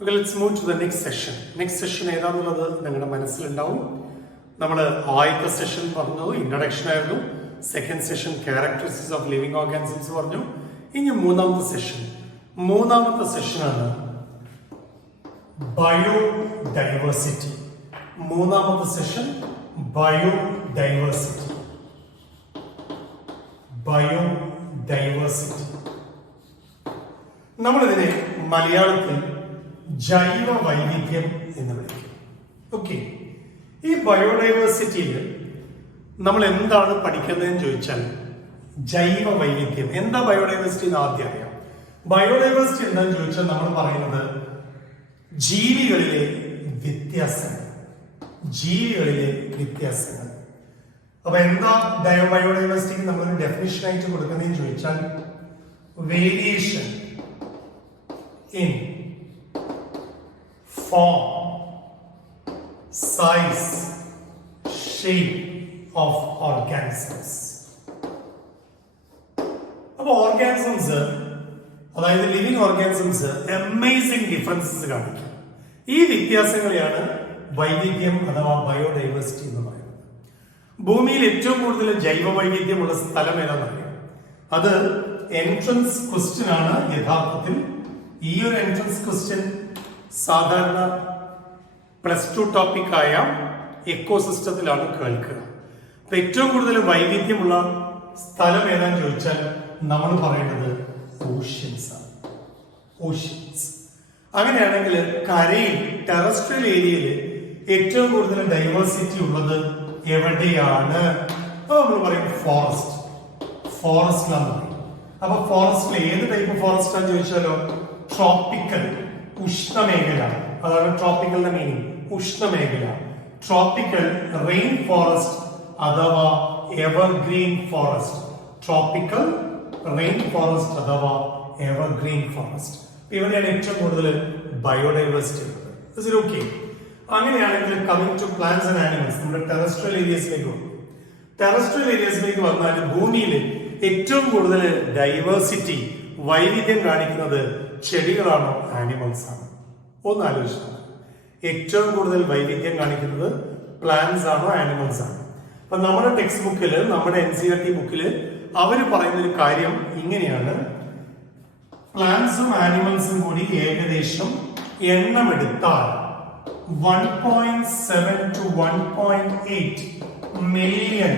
Okay, let's move to the next session. Next session ഏതാണെന്നുള്ളത് നിങ്ങളുടെ മനസ്സിലുണ്ടാവും. നമ്മൾ ആദ്യത്തെ സെഷൻ പറഞ്ഞത് ഇൻട്രൊഡക്ഷൻ ആയിരുന്നു. Second session characteristics of living organisms പറഞ്ഞു. ഇനി മൂന്നാമത്തെ സെഷനാണ് ബയോഡൈവേഴ്സിറ്റി. മൂന്നാമത്തെ സെഷൻ ബയോഡൈവേഴ്സിറ്റി. നമ്മളിതിനെ മലയാളത്തിൽ ജൈവ വൈവിധ്യം എന്ന് വിളിക്കും. ഓക്കെ, ഈ ബയോഡൈവേഴ്സിറ്റിയിൽ നമ്മൾ എന്താണ് പഠിക്കുന്നതെന്ന് ചോദിച്ചാൽ ജൈവ വൈവിധ്യം എന്താ ബയോഡൈവേഴ്സിറ്റി എന്ന് ആദ്യം അറിയാം. ബയോഡൈവേഴ്സിറ്റി എന്താണെന്ന് ചോദിച്ചാൽ നമ്മൾ പറയുന്നത് ജീവികളിലെ വ്യത്യാസങ്ങൾ. അപ്പൊ എന്താ ബയോഡൈവേഴ്സിറ്റിക്ക് നമ്മളൊരു ഡെഫിനിഷൻ ആയിട്ട് കൊടുക്കുന്നതെന്ന് ചോദിച്ചാൽ variation in form, size, shape of organisms. അപ്പോൾ ഓർഗാനിസംസ്, അതായത് ലിവിംഗ് ഓർഗാനിസംസ് അമേസിംഗ് ഡിഫറൻസസ് കാണിക്കും. ഈ വ്യത്യാസങ്ങളെയാണ് വൈവിധ്യം അഥവാ ബയോഡൈവേഴ്സിറ്റി എന്ന് പറയുന്നത്. ഭൂമിയിൽ ഏറ്റവും കൂടുതൽ ജൈവ വൈവിധ്യമുള്ള സ്ഥലം ഏതാണെന്നറിയാം. അത് എൻട്രൻസ് ക്വസ്റ്റ്യൻ ആണ് യഥാർത്ഥത്തിൽ. ഈ ഒരു എൻട്രൻസ് ക്വസ്റ്റ്യൻ സാധാരണ +2 ടോപ്പിക്കായ എക്കോസിസ്റ്റത്തിലാണ് കേൾക്കുക. അപ്പൊ ഏറ്റവും കൂടുതൽ വൈവിധ്യമുള്ള സ്ഥലം ഏതാണെന്ന് ചോദിച്ചാൽ നമ്മൾ പറയുന്നത് ഓഷ്യൻസ് ആണ്. ഓഷ്യൻസ്. അങ്ങനെയാണെങ്കിൽ കരയിൽ ടെറസ്ട്രിയൽ ഏരിയയിൽ ഏറ്റവും കൂടുതൽ ഡൈവേഴ്സിറ്റി ഉള്ളത് എവിടെയാണ്? നമ്മൾ പറയും ഫോറസ്റ്റിലാണ് പറയും. അപ്പൊ ഫോറസ്റ്റിൽ ഏത് ടൈപ്പ് ഫോറസ്റ്റ് ആണെന്ന് ചോദിച്ചാലോ ട്രോപ്പിക്കൽ, ഉഷ്ണമേഖല. അതാണ് ട്രോപ്പിക്കലിന്റെ മീനിങ്, ഉഷ്ണമേഖല. ട്രോപ്പിക്കൽ റെയിൻ ഫോറസ്റ്റ് അഥവാ evergreen forest. Tropical rain forest അഥവാ എവർഗ്രീൻ ഫോറസ്റ്റ്. ഇവിടെയാണ് ഏറ്റവും കൂടുതൽ ബയോഡൈവേഴ്സിറ്റി ഉള്ളത്. ഓക്കെ, അങ്ങനെയാണെങ്കിൽ coming to plants and animals, നമ്മുടെ ടെറസ്ട്രിയൽ ഏരിയസിലേക്ക് വന്നു. ടെറസ്ട്രിയൽ ഏരിയസിലേക്ക് വന്നാൽ ഭൂമിയിൽ ഏറ്റവും കൂടുതൽ ഡൈവേഴ്സിറ്റി, വൈവിധ്യം കാണിക്കുന്നത് ചെടികളാണോ ആനിമൽസ് ആണോ? ഒന്ന് ആലോചിച്ചു. ഏറ്റവും കൂടുതൽ വൈവിധ്യം കാണിക്കുന്നത് പ്ലാന്റ്സ് ആണോ ആനിമൽസ് ആണോ? അപ്പൊ നമ്മുടെ ടെക്സ്റ്റ് ബുക്കില്, നമ്മുടെ NCERT ബുക്കില് അവര് പറയുന്ന ഒരു കാര്യം ഇങ്ങനെയാണ്: പ്ലാന്റ്സും ആനിമൽസും കൂടി ഏകദേശം എണ്ണമെടുത്താൽ 1.7 to 1.8 million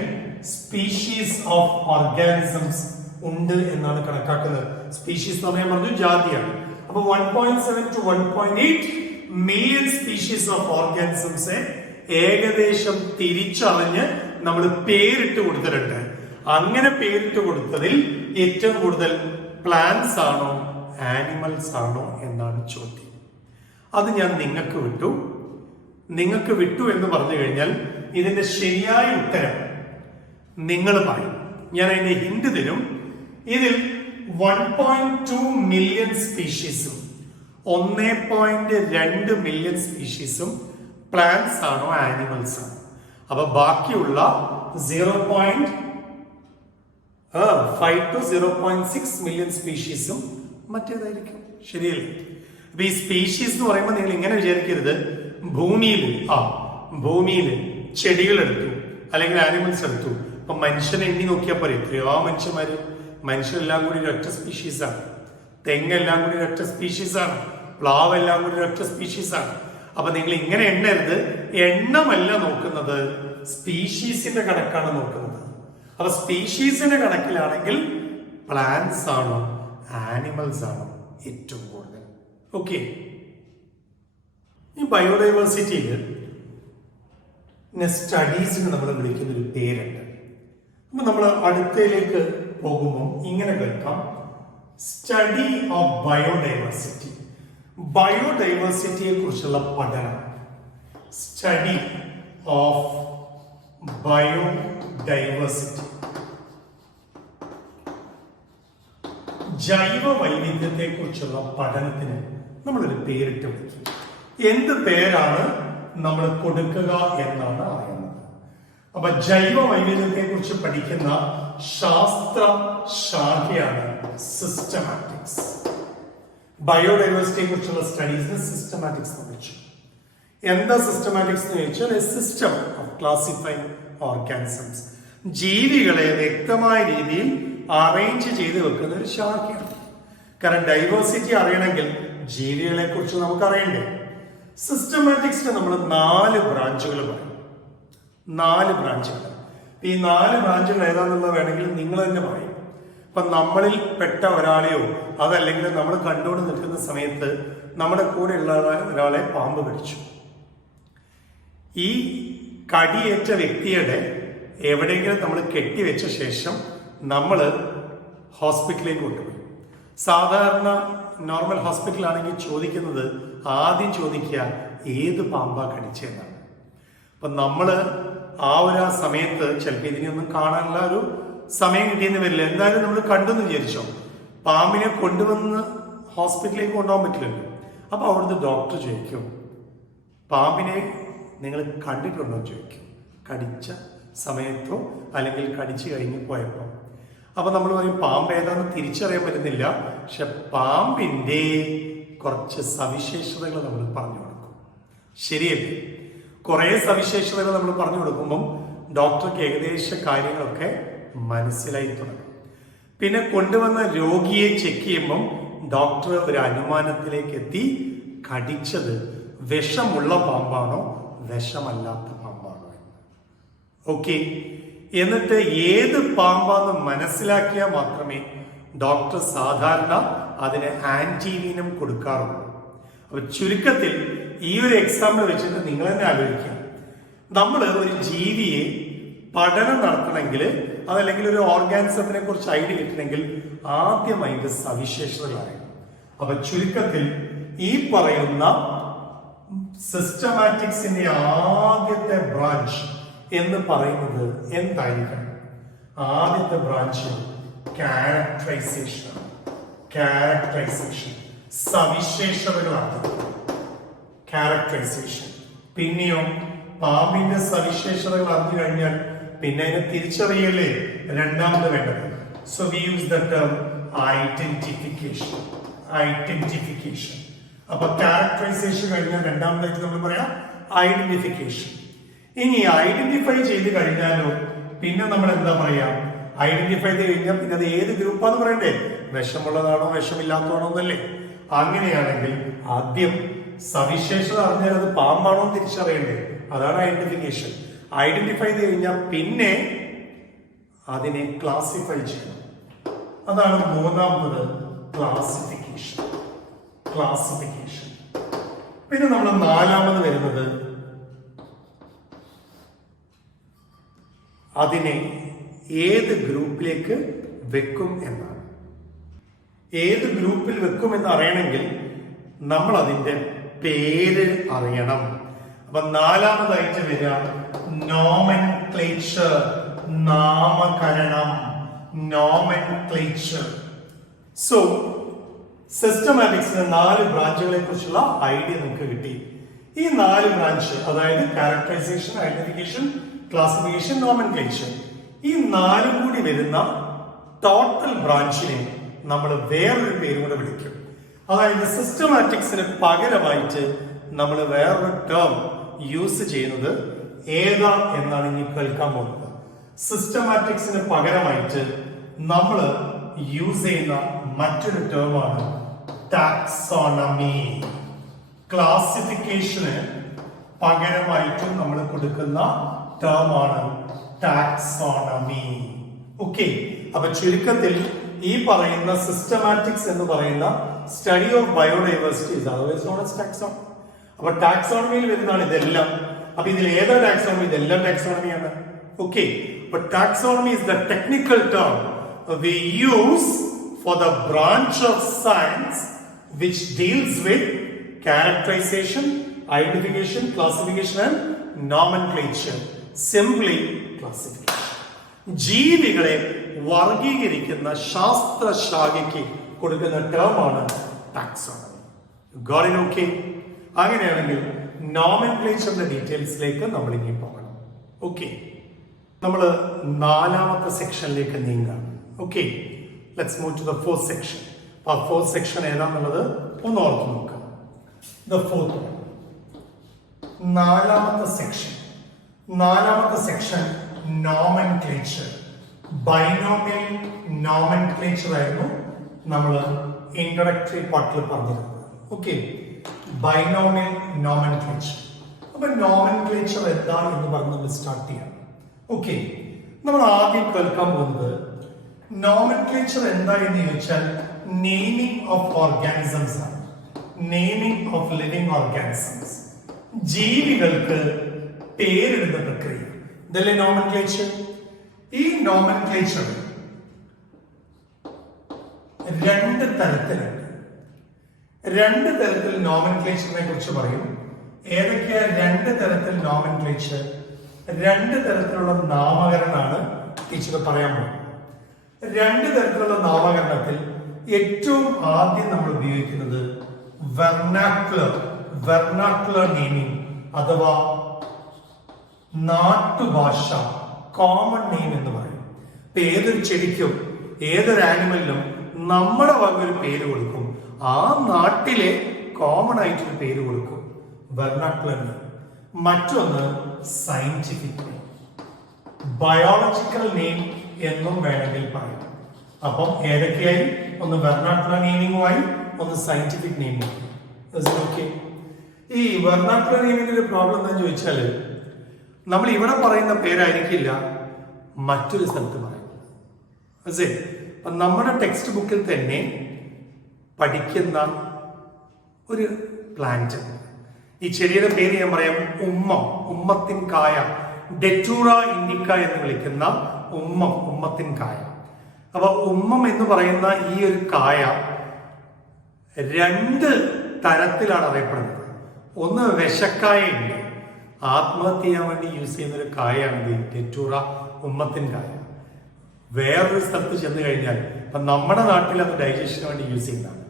species of organisms ഉണ്ട് എന്നാണ് കണക്കാക്കുന്നത്. സ്പീഷീസ് എന്ന് പറയാൻ പറഞ്ഞു ജാതിയാണ്. അപ്പൊ 1.7 to 1.8 million species of organisms ഏകദേശം തിരിച്ചറിഞ്ഞ് നമ്മൾ പേരിട്ട് കൊടുത്തിട്ടുണ്ട്. അങ്ങനെ പേരിട്ട് കൊടുത്തതിൽ ഏറ്റവും കൂടുതൽ പ്ലാന്റ്സ് ആണോ ആനിമൽസ് ആണോ എന്നാണ് ചോദ്യം. അത് ഞാൻ നിങ്ങൾക്ക് വിട്ടു എന്ന് പറഞ്ഞു കഴിഞ്ഞാൽ ഇതിന്റെ ശരിയായ ഉത്തരം നിങ്ങൾ പറയും. ഞാൻ അതിന്റെ ഹിന്റ് തരും. ഇതിൽ 1.2 മില്യൺ സ്പീഷീസും 1.2 മില്യൺ സ്പീഷീസും പ്ലാന്റ്സ് ആണോ ആനിമൽസ് ആണോ? അപ്പൊ ബാക്കിയുള്ള 0.5 to 0.6 മില്യൺ സ്പീഷീസും മറ്റേതായിരിക്കും. ശരിയല്ലേ? അപ്പൊ ഈ സ്പീഷീസ് എന്ന് പറയുമ്പോൾ നിങ്ങൾ ഇങ്ങനെ വിചാരിക്കരുത്, ഭൂമിയിൽ ചെടികൾ എടുത്തു അല്ലെങ്കിൽ ആനിമൽസ് എടുത്തു. അപ്പൊ മനുഷ്യനെ എണ്ണി നോക്കിയാൽ പറയും എത്രയോ മനുഷ്യരെല്ലാം കൂടി ഒരൊറ്റ സ്പീഷീസാണ്. തെങ്ങെല്ലാം കൂടി ഒരൊറ്റ സ്പീഷീസാണ്. പ്ലാവെല്ലാം കൂടി ഒരൊറ്റ സ്പീഷീസാണ്. അപ്പൊ നിങ്ങൾ ഇങ്ങനെ എണ്ണരുത്. എണ്ണമല്ല നോക്കുന്നത്, സ്പീഷീസിന്റെ കണക്കാണ് നോക്കുന്നത്. അപ്പൊ സ്പീഷീസിന്റെ കണക്കിലാണെങ്കിൽ പ്ലാന്റ്സ് ആണോ ആനിമൽസ് ആണോ ഏറ്റവും കൂടുതൽ? ഓക്കെ, ഈ ബയോഡൈവേഴ്സിറ്റിയിൽ സ്റ്റഡീസിന് നമ്മൾ വിളിക്കുന്ന ഒരു പേരുണ്ട്. അപ്പൊ നമ്മൾ അടുത്തയിലേക്ക് പോകുമ്പോൾ ഇങ്ങനെ കേൾക്കാം: സ്റ്റഡി ഓഫ് ബയോഡൈവേഴ്സിറ്റി. ബയോഡൈവേഴ്സിറ്റിയെ കുറിച്ചുള്ള പഠനം. Study of biodiversity. ജൈവ വൈവിധ്യത്തെ കുറിച്ചുള്ള പഠനത്തിന് നമ്മളൊരു പേരിട്ട് വിളിക്കും. എന്ത് പേരാണ് നമ്മൾ കൊടുക്കുക എന്നാണ് അറിയുന്നത്. അപ്പൊ ജൈവ വൈവിധ്യത്തെ കുറിച്ച് പഠിക്കുന്ന ശാസ്ത്ര ശാഖയാണ് സിസ്റ്റമാറ്റിക്സ്. ബയോഡൈവേഴ്സിറ്റിയെ കുറിച്ചുള്ള സ്റ്റഡീസിന് സിസ്റ്റമാറ്റിക്സ് എന്ന് വിളിച്ചു. എന്താ സിസ്റ്റമാറ്റിക്സ് എന്ന് ചോദിച്ചാൽ A system of classifying organisms, ജീവികളെ വ്യക്തമായ രീതിയിൽ അറേഞ്ച് ചെയ്ത് വെക്കുന്ന ഒരു ശാഖയാണ്. കാരണം ഡൈവേഴ്സിറ്റി അറിയണമെങ്കിൽ ജീവികളെ കുറിച്ച് നമുക്ക് അറിയണ്ടേ. സിസ്റ്റമാറ്റിക്സിന് നമ്മൾ 4 ബ്രാഞ്ചുകൾ പറയും. 4 ബ്രാഞ്ചുകൾ. ഈ 4 ബ്രാഞ്ചുകൾ ഏതാണെന്നുള്ളത് വേണമെങ്കിൽ നിങ്ങൾ തന്നെ പറയും. ഇപ്പൊ നമ്മളിൽ പെട്ട ഒരാളെയോ അതല്ലെങ്കിൽ നമ്മൾ കണ്ടുകൊണ്ട് നിൽക്കുന്ന സമയത്ത് നമ്മുടെ കൂടെയുള്ള ഒരാളെ പാമ്പ് കടിച്ചു. ഈ കടിയേറ്റ വ്യക്തിയുടെ എവിടെയെങ്കിലും നമ്മൾ കെട്ടിവെച്ച ശേഷം നമ്മൾ ഹോസ്പിറ്റലിലേക്ക് കൊണ്ടുപോയി. സാധാരണ നോർമൽ ഹോസ്പിറ്റലാണെങ്കിൽ ചോദിക്കുന്നത് ആദ്യം ചോദിക്കുക ഏത് പാമ്പാ കടിച്ചതെന്നാണ്. അപ്പൊ നമ്മള് ആ ഒരു സമയത്ത് ചിലപ്പോൾ ഇതിനെയൊന്നും കാണാനുള്ള ഒരു സമയം കിട്ടിയെന്ന് വരില്ല. എന്തായാലും നമ്മൾ കണ്ടെന്ന് വിചാരിച്ചോ, പാമ്പിനെ കൊണ്ടുവന്ന് ഹോസ്പിറ്റലിലേക്ക് കൊണ്ടുപോകാൻ പറ്റില്ലല്ലോ. അപ്പൊ അവിടുന്ന് ഡോക്ടർ ചോദിക്കും പാമ്പിനെ നിങ്ങൾ കണ്ടിട്ടുണ്ടോ ചോദിക്കും, കടിച്ച സമയത്തോ അല്ലെങ്കിൽ കടിച്ചു കഴിഞ്ഞ് പോയപ്പോ. അപ്പൊ നമ്മൾ പറയും പാമ്പ് ഏതാണെന്ന് തിരിച്ചറിയാൻ പറ്റുന്നില്ല, പക്ഷെ പാമ്പിന്റെ കുറച്ച് സവിശേഷതകൾ നമ്മൾ പറഞ്ഞു കൊടുക്കും. ശരിയല്ലേ? കുറെ സവിശേഷതകൾ നമ്മൾ പറഞ്ഞു കൊടുക്കുമ്പം ഡോക്ടർക്ക് ഏകദേശ കാര്യങ്ങളൊക്കെ മനസ്സിലായി തുടങ്ങും. പിന്നെ കൊണ്ടുവന്ന രോഗിയെ ചെക്ക് ചെയ്യുമ്പം ഡോക്ടർ ഒരു അനുമാനത്തിലേക്ക് എത്തി, കടിച്ചത് വിഷമുള്ള പാമ്പാണോ വിഷമല്ലാത്ത പാമ്പാണോ എന്ന്. ഓക്കെ, എന്നിട്ട് ഏത് പാമ്പാന്ന് മനസ്സിലാക്കിയാൽ മാത്രമേ ഡോക്ടർ സാധാരണ അതിന് ആന്റിവീനം കൊടുക്കാറുള്ളൂ. അപ്പൊ ചുരുക്കത്തിൽ ഈ ഒരു എക്സാമ്പിൾ വെച്ചിട്ട് നിങ്ങൾ തന്നെ ആലോചിക്കുക, നമ്മൾ ഒരു ജീവിയെ പഠനം നടത്തണമെങ്കിൽ അതല്ലെങ്കിൽ ഒരു ഓർഗാനിസത്തിനെ കുറിച്ച് ഐഡിയ കിട്ടണമെങ്കിൽ ആദ്യം അതിന്റെ സവിശേഷതകൾ അറിയണം. അപ്പൊ ചുരുക്കത്തിൽ ഈ പറയുന്ന സിസ്റ്റമാറ്റിക്സിന്റെ ആദ്യത്തെ ബ്രാഞ്ച് എന്ന് പറയുന്നത് എന്തായിരിക്കണം? ആദ്യത്തെ ബ്രാഞ്ച് ക്യാരക്ടറൈസേഷൻ. ക്യാരക്ടറൈസേഷൻ സവിശേഷതകളാണ് ക്യാരക്ടറൈസേഷൻ. പിന്നെയോ പാമ്പിന്റെ സവിശേഷതകൾ അറിഞ്ഞു കഴിഞ്ഞാൽ പിന്നെ അതിനെ തിരിച്ചറിയല്ലേ രണ്ടാമത് വേണ്ടത്. So we use the term identification. Identification. അപ്പൊ ക്യാരക്ടറൈസേഷൻ കഴിഞ്ഞാൽ രണ്ടാമതായിട്ട് നമ്മൾ പറയാം ഐഡന്റിഫിക്കേഷൻ. ഇനി ഐഡന്റിഫൈ ചെയ്ത് കഴിഞ്ഞാലോ പിന്നെ നമ്മൾ എന്താ പറയാ, ഐഡന്റിഫൈ ചെയ്ത് കഴിഞ്ഞാൽ പിന്നെ അത് ഏത് ഗ്രൂപ്പാന്ന് പറയണ്ടേ, വിഷമുള്ളതാണോ വിഷമില്ലാത്തതാണോ എന്നല്ലേ. അങ്ങനെയാണെങ്കിൽ ആദ്യം സവിശേഷത അറിഞ്ഞാൽ അത് പാമ്പാണോ തിരിച്ചറിയണ്ടേ, അതാണ് ഐഡന്റിഫിക്കേഷൻ. ഐഡന്റിഫൈ ചെയ്ത് കഴിഞ്ഞാൽ പിന്നെ അതിനെ ക്ലാസിഫൈ ചെയ്യണം. അതാണ് മൂന്നാമത് ക്ലാസിഫിക്കേഷൻ. ക്ലാസിഫിക്കേഷൻ. പിന്നെ നമ്മൾ നാലാമത് വരുന്നത് അതിനെ ഏത് ഗ്രൂപ്പിലേക്ക് വെക്കും എന്നാണ്. ഏത് ഗ്രൂപ്പിൽ വെക്കും എന്ന് അറിയണമെങ്കിൽ നമ്മൾ അതിന്റെ പേര് അറിയണം. അപ്പൊ നാലാമതായിട്ട് വരിക നോമെൻക്ലേച്ചർ, നാമകരണം. നോമെൻക്ലേച്ചർ. സോ സിസ്റ്റമാറ്റിക്സിന് 4 ബ്രാഞ്ചുകളെ കുറിച്ചുള്ള ഐഡിയ നമുക്ക് കിട്ടി. ഈ 4 ബ്രാഞ്ച്, അതായത് ക്യാരക്ടറൈസേഷൻ, ഐഡന്റിഫിക്കേഷൻ, ക്ലാസിഫിക്കേഷൻ, നോമെൻക്ലേച്ചർ, ഈ 4 കൂടി വരുന്ന ടോട്ടൽ ബ്രാഞ്ചിനെ നമ്മൾ വേറൊരു പേരും കൂടെ വിളിക്കും. അതായത് സിസ്റ്റമാറ്റിക്സിന് പകരമായിട്ട് നമ്മൾ വേറൊരു ടേം യൂസ് ചെയ്യുന്നത് ഏതാ എന്നാണ് ഇനി കേൾക്കാൻ പോകുന്നത്. സിസ്റ്റമാറ്റിക്സിന് പകരമായിട്ട് നമ്മൾ യൂസ് ചെയ്യുന്ന മറ്റൊരു ടേമാണ് ടാക്സോണമി. ക്ലാസിഫിക്കേഷന് പകരമായിട്ടും നമ്മൾ കൊടുക്കുന്ന ടേമാണ് ടാക്സോണമി. ഓക്കെ, അപ്പൊ ചുരുക്കത്തിൽ ഈ പറയുന്ന സിസ്റ്റമാറ്റിക്സ് എന്ന് പറയുന്ന study of biodiversity otherwise known as taxonomy. അപ്പൊ ടാക്സോണമിയിൽ വരുന്നതാണ് ഇതെല്ലാം. അപ്പൊ ഇതിൽ ഏതാ ടാക്സോണമി? ഇതെല്ലാം ടാക്സോണമിയാണ്. Okay, but taxonomy is the technical term we use for the branch of science which deals with characterization, identification, classification and nomenclature. Simply classification. ജീവികളെ വർഗീകരിക്കുന്ന ശാസ്ത്രശാഖയ്ക്ക് കൊടുക്കുന്ന ടേമാണ് ടാക്സോണമി. Got it? Okay. അങ്ങനെയാണെങ്കിൽ നോമെൻക്ലേച്ചറിന്റെ ഡീറ്റെയിൽസിലേക്ക് നമ്മൾ ഇനി പോകണം. ഓക്കെ, നമ്മൾ 4ാമത്തെ സെക്ഷനിലേക്ക് നീങ്ങാം. Okay, let's move to the 4th section. ആ ഫോർത്ത് സെക്ഷൻ ഏതാന്നുള്ളത് ഒന്ന് ഓർത്ത് നോക്കാം. ദ ഫോർത്ത്, നാലാമത്തെ സെക്ഷൻ നോമൻക്ലേച്ചർ. ബൈനോമിയൽ നോമൻക്ലേച്ചർ ആയിരുന്നു നമ്മൾ ഇൻട്രൊഡക്ടറി പാർട്ടിൽ പറഞ്ഞിരുന്നത്. Okay, binomial nomenclature. അപ്പൊ നോമൻക്ലേച്ചർ എന്താ എന്ന് പറഞ്ഞ് നമ്മൾ സ്റ്റാർട്ട് ചെയ്യാം. ഓക്കെ, നമ്മൾ ആദ്യം കേൾക്കാൻ പോകുന്നത് നോമൻക്ലേച്ചർ എന്താ എന്ന് ചോദിച്ചാൽ നെയിമിംഗ് ഓഫ് ഓർഗാനിസംസ് ആണ്. നെയിമിംഗ് ഓഫ് ലിവിംഗ് ഓർഗാനിസംസ്, ജീവികൾക്ക് പേരിടുന്ന പ്രക്രിയ, ഇതല്ലേ നോമൻക്ലേച്ചർ. ഈ നോമൻക്ലേച്ചർ രണ്ട് തരത്തിൽ നോമൻക്ലേച്ചറിനെ കുറിച്ച് പറയും. ഏതൊക്കെയാ രണ്ട് തരത്തിൽ നോമൻക്ലേച്ചർ? രണ്ട് തരത്തിലുള്ള നാമകരണമാണ് ടീച്ചർ പറയാൻ പോകുന്നത്. രണ്ട് തരത്തിലുള്ള നാമകരണത്തിൽ ഏറ്റവും ആദ്യം നമ്മൾ ഉപയോഗിക്കുന്നത് വെർനാക്കുലർ നെയിമിംഗ് അഥവാ നാട്ടുഭാഷ, കോമൺ നെയിം എന്ന് പറയും. ഇപ്പൊ ഏതൊരു ചെടിക്കും ഏതൊരു ആനിമലിനും നമ്മുടെ വക ഒരു പേര് കൊടുക്കും. ആ നാട്ടിലെ കോമൺ ആയിട്ടൊരു പേര് കൊടുക്കും, വെർനാക്കുലർ നെയിം. മറ്റൊന്ന് സയന്റിഫിക് നെയിം, ബയോളജിക്കൽ നെയിം എന്നും വേണമെങ്കിൽ പറയും. അപ്പം ഏതൊക്കെയായി? ഒന്ന് വെർനാക്കുലർ നെയിമിംഗുമായി, ഒന്ന് സയന്റിഫിക് നെയിമിംഗ്. ഓക്കെ, ഈ വെർനാക്കുലർ നെയിമിംഗിന്റെ ഒരു പ്രോബ്ലം എന്താണെന്ന് ചോദിച്ചാൽ നമ്മൾ ഇവിടെ പറയുന്ന പേരായിരിക്കില്ല മറ്റൊരു സ്ഥലത്ത് പറയുന്നത്. അപ്പൊ നമ്മുടെ ടെക്സ്റ്റ് ബുക്കിൽ തന്നെ പഠിക്കുന്ന ഒരു പ്ലാന്റ്, ഈ ചെടിയുടെ പേര് ഞാൻ പറയാം, ഉമ്മത്തിൻ കായ, ഡെറ്റൂറ ഇൻഡിക്ക എന്ന് വിളിക്കുന്ന ഉമ്മത്തിൻ കായ. അപ്പൊ എന്ന് പറയുന്ന ഈ ഒരു കായ രണ്ട് തരത്തിലാണ് അറിയപ്പെടുന്നത്. ഒന്ന് വിഷക്കായ ഉണ്ട്, ആത്മഹത്യ ചെയ്യാൻ വേണ്ടി യൂസ് ചെയ്യുന്ന ഒരു കായാണ് ഡെറ്റൂറ ഉമ്മത്തിൻ കായ. വേറൊരു സ്ഥലത്ത് ചെന്ന് കഴിഞ്ഞാൽ, ഇപ്പൊ നമ്മുടെ നാട്ടിൽ അത് ഡൈജഷന് വേണ്ടി യൂസ് ചെയ്യുന്നതാണ്.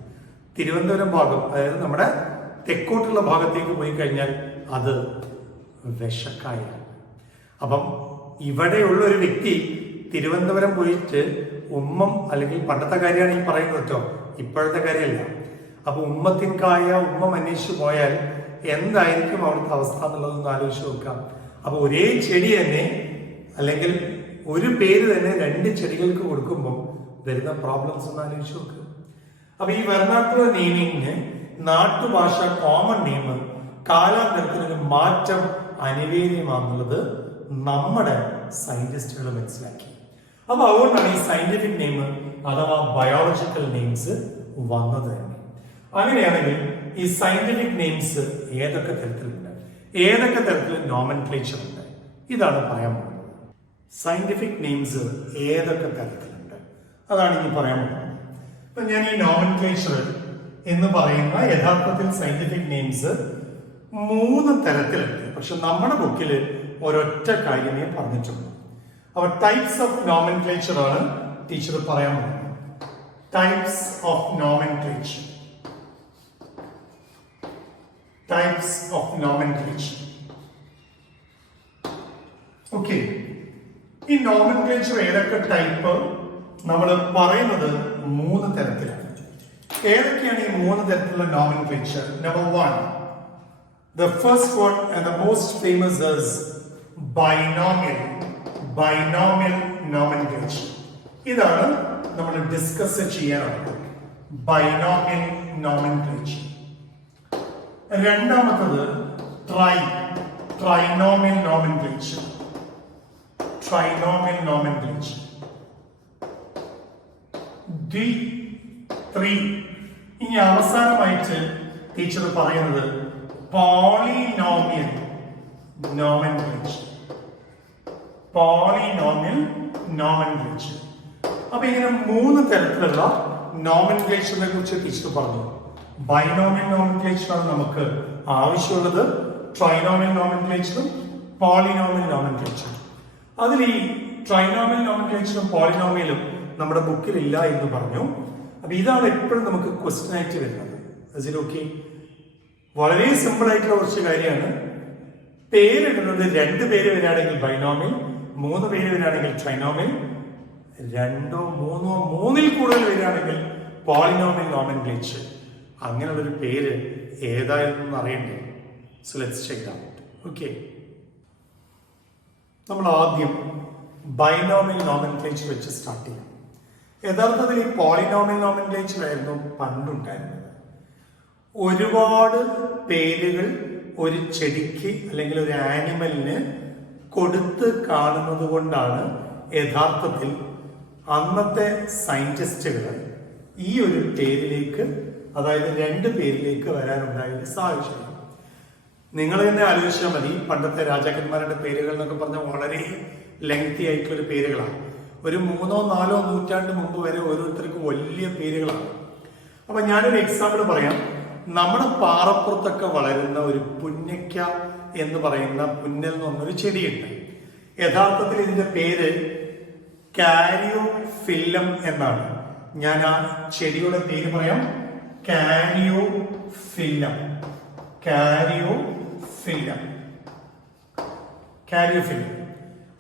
തിരുവനന്തപുരം ഭാഗം, അതായത് നമ്മുടെ തെക്കോട്ടുള്ള ഭാഗത്തേക്ക് പോയി കഴിഞ്ഞാൽ അത് വിഷക്കായാണ്. അപ്പം ഇവിടെയുള്ള ഒരു വ്യക്തി തിരുവനന്തപുരം പോയിട്ട് അല്ലെങ്കിൽ പണ്ടത്തെ കാര്യമാണ് ഈ പറയുന്നത് കേട്ടോ, ഇപ്പോഴത്തെ കാര്യമല്ല. അപ്പൊ ഉമ്മത്തിൻ കായ അന്വേഷിച്ചു പോയാൽ എന്തായിരിക്കും അവിടുത്തെ അവസ്ഥ എന്നുള്ളതൊന്ന് ആലോചിച്ച് നോക്കാം. അപ്പൊ ഒരേ ചെടി തന്നെ അല്ലെങ്കിൽ ഒരു പേര് തന്നെ രണ്ട് ചെടികൾക്ക് കൊടുക്കുമ്പോൾ വരുന്ന പ്രോബ്ലംസ് ഒന്ന് ആലോചിച്ച് നോക്കുക. അപ്പൊ ഈ വെർനാക്കുലർ നെയിമിങ്ങിന് നാട്ടുഭാഷ കോമൺ നെയിം കാലാന്തരത്തിനൊരു മാറ്റം അനിവാര്യമാണെന്നുള്ളത് നമ്മുടെ സയന്റിസ്റ്റുകൾ മനസ്സിലാക്കി. അപ്പൊ അതുകൊണ്ടാണ് ഈ സയന്റിഫിക് നെയിം അഥവാ ബയോളജിക്കൽ നെയിംസ് വന്നത് തന്നെ. അങ്ങനെയാണെങ്കിൽ ഈ സയന്റിഫിക് നെയിംസ് ഏതൊക്കെ തരത്തിലുണ്ട്, ഏതൊക്കെ തരത്തിൽ നോമൻക്ലേച്ചർ ഉണ്ട്, ഇതാണ് പറയാൻ പോകുന്നത്. സയന്റിഫിക് നെയിംസ് ഏതൊക്കെ തരത്തിലുണ്ട് അതാണ് ഇനി പറയാൻ പോകുന്നത്. അപ്പൊ ഞാൻ ഈ നോമൻക്ലേച്ചർ എന്ന് പറയുന്ന യഥാർത്ഥത്തിൽ സയന്റിഫിക് നെയിംസ് 3 തരത്തിലുണ്ട്. പക്ഷെ നമ്മുടെ ബുക്കിൽ ഒരൊറ്റ കാര്യമേ പറഞ്ഞിട്ടുള്ളൂ. അപ്പൊ ടൈപ്സ് ഓഫ് നോമൻക്ലേച്ചർ ആണ് ടീച്ചർ പറയാൻ പോകുന്നത്. Types of nomenclature. ഓക്കെ, ഈ നോമൻക്ലേച്ചർ ഏതൊക്കെ ടൈപ്പ് നമ്മൾ പറയുന്നത് 3 തരത്തിലാണ്. ഏതൊക്കെയാണ് ഈ 3 തരത്തിലുള്ള nomenclature? Number 1, the first one and the most famous is binomial nomenclature. ഇതാണ് നമ്മൾ ഡിസ്കസ് ചെയ്യാറുള്ളത്, ബൈനോമിയൽ നോമൻക്ലേച്ചർ. രണ്ടാമത്തത് ട്രൈനോമിയൽ നോമൻക്ലേച്ചർ. ഇനി അവസാനമായിട്ട് ടീച്ചർ പറയുന്നത് പോളിനോമിയൽ നോമൻക്ലേച്ചർ. അപ്പൊ ഇങ്ങനെ 3 തരത്തിലുള്ള നോമൻക്ലേച്ചറിനെ കുറിച്ച് ടീച്ചർ പറഞ്ഞു. ബൈനോമിയൽ നോമൻക്ലേച്ചർ ആണ് നമുക്ക് ആവശ്യമുള്ളത്, ട്രൈനോമിയൽ നോമൻക്ലേച്ചറും പോളിനോമിയൽ നോമൻക്ലേച്ചറും. അതിൽ ഈ ട്രൈനോമിയൽ നോമൻക്ലേച്ചറും പോളിനോമിയലും നമ്മുടെ ബുക്കിൽ ഇല്ല എന്ന് പറഞ്ഞു. അപ്പൊ ഇതാണ് എപ്പോഴും നമുക്ക് ക്വസ്റ്റ്യൻ ആയിട്ട് വരുന്നത്. ഓക്കെ, വളരെ സിമ്പിൾ ആയിട്ടുള്ള കുറച്ച് കാര്യമാണ്. പേരിടുന്നത് 2 പേര് വരികയാണെങ്കിൽ ബൈനോമിയൽ, 3 പേര് വരികയാണെങ്കിൽ ട്രൈനോമിയൽ, 2, 3, 3ൽ കൂടുതൽ വരികയാണെങ്കിൽ പോളിനോമിയൽ നോമൻക്ലേച്ചർ. അങ്ങനെയുള്ളൊരു പേര് ഏതായിരുന്നു അറിയണ്ടേ? So let's check out. Okay, നമ്മൾ ആദ്യം ബൈനോമിയൽ നോമൻക്ലേച്ചർ വെച്ച് സ്റ്റാർട്ട് ചെയ്യാം. യഥാർത്ഥത്തിൽ ഈ പോളിനോമിയൽ നോമൻക്ലേച്ചർ ആയിരുന്നു പണ്ടുണ്ടായിരുന്നത്. ഒരുപാട് പേരുകൾ ഒരു ചെടിക്ക് അല്ലെങ്കിൽ ഒരു ആനിമലിന് കൊടുത്ത് കാണുന്നത് കൊണ്ടാണ് യഥാർത്ഥത്തിൽ അന്നത്തെ സയന്റിസ്റ്റുകൾ ഈ ഒരു പേരിലേക്ക്, അതായത് രണ്ട് പേരിലേക്ക് വരാനുണ്ടായ ഒരു സാഹചര്യം. നിങ്ങൾ തന്നെ ആലോചിച്ചാൽ മതി, പണ്ടത്തെ രാജാക്കന്മാരുടെ പേരുകൾ എന്നൊക്കെ പറഞ്ഞാൽ വളരെ ലെങ്തി ആയിട്ടുള്ള പേരുകളാണ്. ഒരു 3-4 നൂറ്റാണ്ട് മുമ്പ് വരെ ഓരോരുത്തർക്കും വലിയ പേരുകളാണ്. അപ്പൊ ഞാനൊരു എക്സാമ്പിൾ പറയാം. നമ്മുടെ പാറപ്പുറത്തൊക്കെ വളരുന്ന ഒരു പുന്നയ്ക്ക എന്ന് പറയുന്ന പുന്നൽ എന്ന് പറഞ്ഞൊരു ചെടിയുണ്ട്. യഥാർത്ഥത്തിൽ ഇതിന്റെ പേര് കാരിയോഫില്ലം എന്നാണ്. ഞാൻ ആ ചെടിയുടെ പേര് പറയാം, കാരിയോഫില്ലം. കാരിയോഫില്ലം. കാരിയോഫില്ലം.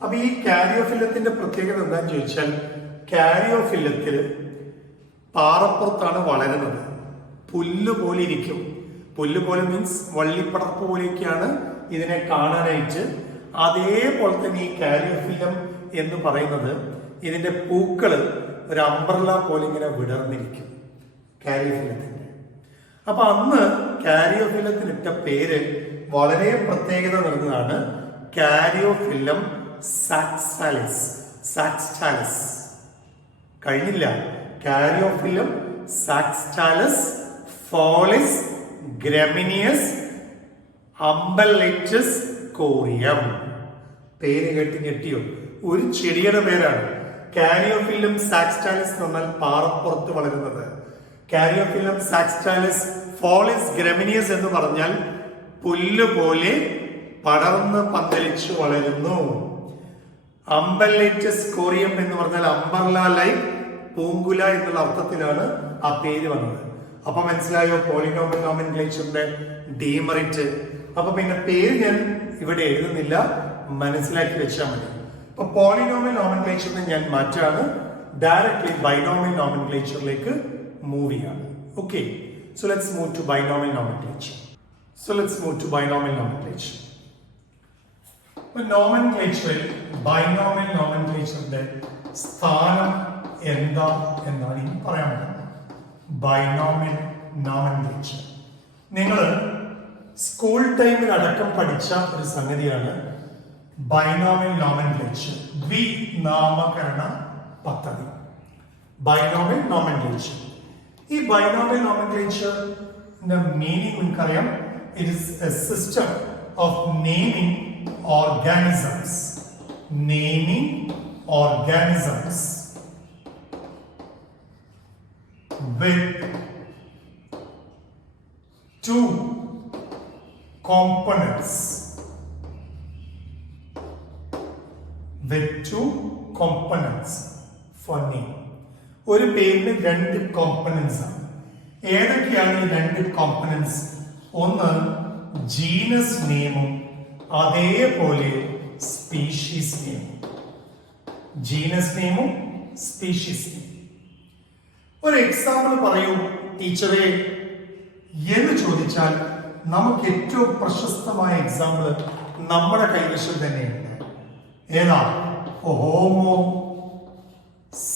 അപ്പൊ ഈ കാരിയോഫില്ലത്തിന്റെ പ്രത്യേകത എന്താണെന്ന് ചോദിച്ചാൽ, കാരിയോഫില്ലത്തിൽ പാറപ്പുറത്താണ് വളരുന്നത്. പുല്ല് പോലെ ഇരിക്കും. പുല്ല് പോലെ മീൻസ് വള്ളിപ്പടർപ്പ് പോലെയൊക്കെയാണ് ഇതിനെ കാണാനായിട്ട്. അതേപോലെ തന്നെ ഈ കാരിയോഫില്ലം എന്ന് പറയുന്നത് ഇതിന്റെ പൂക്കള് ഒരു അംബ്രല പോലെ ഇങ്ങനെ വിടർന്നിരിക്കും കാരിയോഫില്ലത്തിന്റെ. അപ്പൊ അന്ന് കാരിയോഫില്ലത്തിനിട്ട പേര് വളരെ പ്രത്യേകത നിറഞ്ഞതാണ്, കാരിയോഫില്ലം സാക്സാലിസ്. സാക്സാലിസ് കഴിഞ്ഞില്ല. കാരിയോഫില്ലം സാക്സാലിസ് ഫോളിസ് ഗ്രാമിനിയസ് അംബലൈറ്റസ് കോറിയം. പേര് കേട്ട് ഞെട്ടിയോ? ഒരു ചെടിയുടെ പേരാണ്. കാരിയോഫില്ലം സാക്സാലിസ് എന്ന് പറഞ്ഞാൽ പാറപ്പുറത്ത് വളരുന്നത്. കാരിയോഫില്ലം സാക്സാലിസ് ഫോളിസ് ഗ്രാമിനിയസ് എന്ന് പറഞ്ഞാൽ പുല്ല് പോലെ പടർന്ന് പന്തലിച്ചു വളരുന്നു. അംബലൈറ്റസ് കോറിയം എന്ന് പറഞ്ഞാൽ അംബർല ലൈക്ക് പൂങ്കുല എന്നുള്ള അർത്ഥത്തിലാണ് ആ പേര് വന്നത്. അപ്പൊ മനസ്സിലായോ പോളിനോമിയൽ നോമൻക്ലേച്ചറിന്റെ ഡീമെറിറ്റ്? അപ്പൊ പിന്നെ പേര് ഞാൻ ഇവിടെ എഴുതുന്നില്ല, മനസ്സിലാക്കി വെച്ചാൽ മതി. അപ്പൊ പോളിനോമിയൽ നോമൻക്ലേച്ചറിനെ ഞാൻ മാറ്റാണ്, ഡയറക്ട്ലി ബൈനോമിയൽ നോമൻക്ലേച്ചറിലേക്ക് മൂവ് ചെയ്യാണ്. Okay, so let's move to binomial nomenclature. നോമൻക്ലേച്ചറിൽ ബൈനോമിയൽ നോമൻക്ലേച്ചറിന്റെ സ്ഥാനം എന്താ എന്നാണ് ഇനി പറയാൻ പറ്റുന്നത്. ബൈനോമിയൽ നോമൻക്ലേച്ചർ നിങ്ങൾ സ്കൂൾ ടൈമിൽ അടക്കം പഠിച്ച ഒരു സംഗതിയാണ് ബൈനോമിയൽ നോമൻക്ലേച്ചർ, ദ്വിനാമകരണ പദ്ധതി. Binomial nomenclature. ഈ ബൈനോമിയൽ നോമൻക്ലേച്ചറിന്റെ മീനിങ് നിങ്ങൾക്കറിയാം. It is A system of naming organisms. Naming organisms with two components. For name. ഒരു പേരിന് രണ്ട് കോമ്പണൻസ് ആണ്. ഏതൊക്കെയാണ് ഈ രണ്ട് കോമ്പണൻസ്? ഒന്ന് ജീനസ് നെയിമും അതേപോലെ സ്പീഷീസ് നെയിമും. ജീനസ് നെയിമും സ്പീഷീസ് നെയിമും. ഒരു എക്സാമ്പിൾ പറയൂ ടീച്ചറെ എന്ന് ചോദിച്ചാൽ നമുക്ക് ഏറ്റവും പ്രശസ്തമായ എക്സാമ്പിൾ നമ്മുടെ കൈവശം തന്നെയുണ്ട്. ഏതാ? Homo